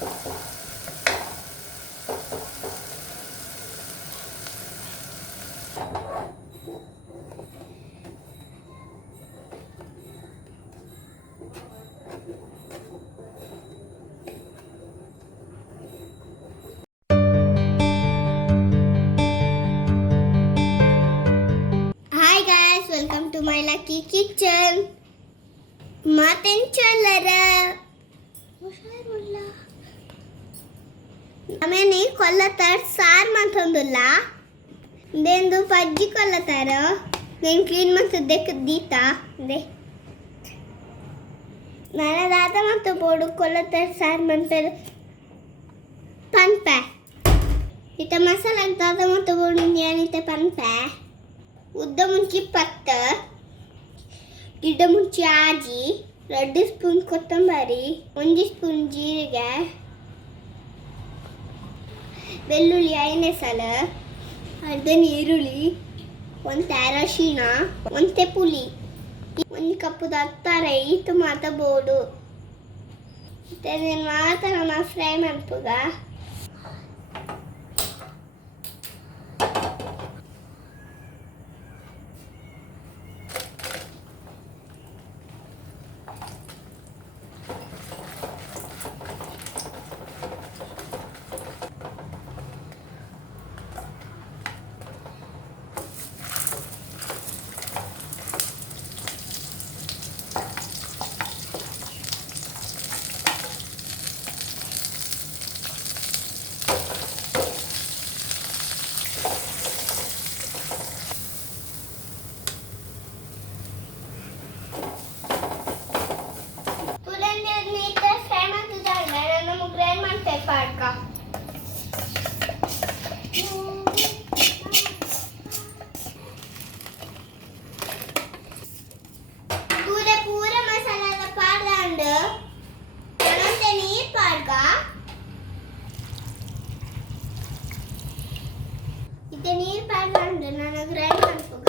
Hi guys, welcome to my lucky kitchen. Mutton cholera. आम्ही कोल्लातार सार मातंदुला देंदु पज्जी कोल्लातारो నేను క్లీన్ ಮತ್ತು ದೀತಾ ದೇ ನನ್ನ ದಾದ ಮತ್ತು ಬೋಡು ಕೊಲ್ಲತಾರ ಸಾರ್ ಮಂತರು ಪನ್ಪೆ ಇತ ಮಸಾಲ ದಾದ ಮತ್ತು ಬೋಡು ಏನಿತೆ ಪನ್ಪೆ ಉದ್ದ ಮುಂಚಿ ಪತ್ತ ಗಿಡ್ಡ ಮುಂಚಿ ಆಜಿ 2 ಸ್ಪೂನ್ ಕೊತ್ತಂಬರಿ 1 ಸ್ಪೂನ್ ಜೀರಿಗೆ ಬೆಳ್ಳುಳ್ಳಿ ಐನೆಸಲ ಅರ್ಧ ಈರುಳ್ಳಿ ಒಂದು ಅರಶಿನ ಒಂದು ಪುಳಿ 1 ಕಪ್ ದತ್ತಾರೆ ಇತ್ತು ಮಾತಬಹುದು ಇದನ್ನ ಮಾತ್ರ ನಾವು ಫ್ರೈ ಮಾಡ್ಬೋದ ಇದು ನೀರು ಪಾಡ್ಕೊಂಡು ನಾನು ಗ್ರೈಂಡ್ ಮಾಡ್ಬೋಗ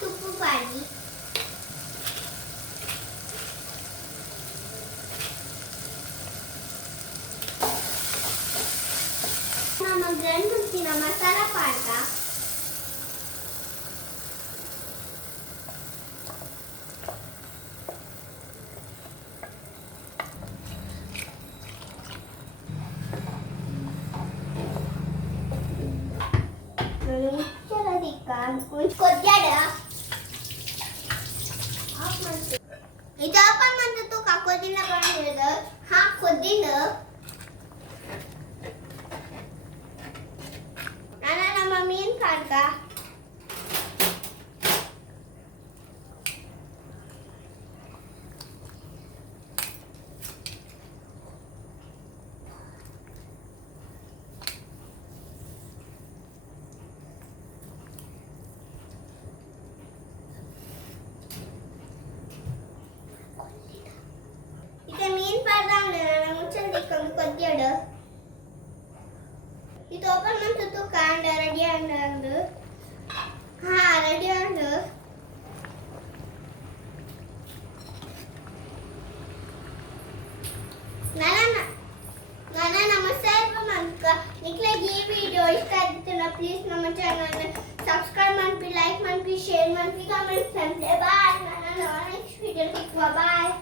ತುಪ್ಪು ಪಾಡಿ ನಮ್ಮ ಗ್ರೈಂಡ್ ಮಾಡ್ತಿನ ಮಸಾಲ ಪಾಕ ಕೊದ್ಯಾಡ ಇದು ಓಪನ್ ಮಾಡ್ತು ಕಾಕೋದಿನ ಬಂದಿರೋದು ಹಾಕೋದಿನ ನಾನು ನಮ್ಮ ಮೀನ್ ಕಾಡ್ಕ ಕೊದ್ಯಾಡು ಇದು ಓಪನ್ ಮಾಡ್ತು ಕಾಂಡ ರೆಡಿ ಅಂದು ರೆಡಿ ಅಂದು ನಾನು ನಮಸ್ತೆ ನಿಕ್ಲೆಗೆ ಈ ವಿಡಿಯೋ ಇಷ್ಟ ಆಗಿತ್ತು ಪ್ಲೀಸ್ ನಮ್ಮ ಚಾನಲ್ ಸಬ್ಸ್ಕ್ರೈಬ್ ಮಾಡಿ ಲೈಕ್ ಮಾಡಿ ಶೇರ್ ಮಾಡಿ ಕಮೆಂಟ್ ಮಾಡಿ ಬಾಯ್ ನಾನು ನೆಕ್ಸ್ಟ್ ವಿಡಿಯೋ ಸಿಗ್ವಾ ಬಾಯ್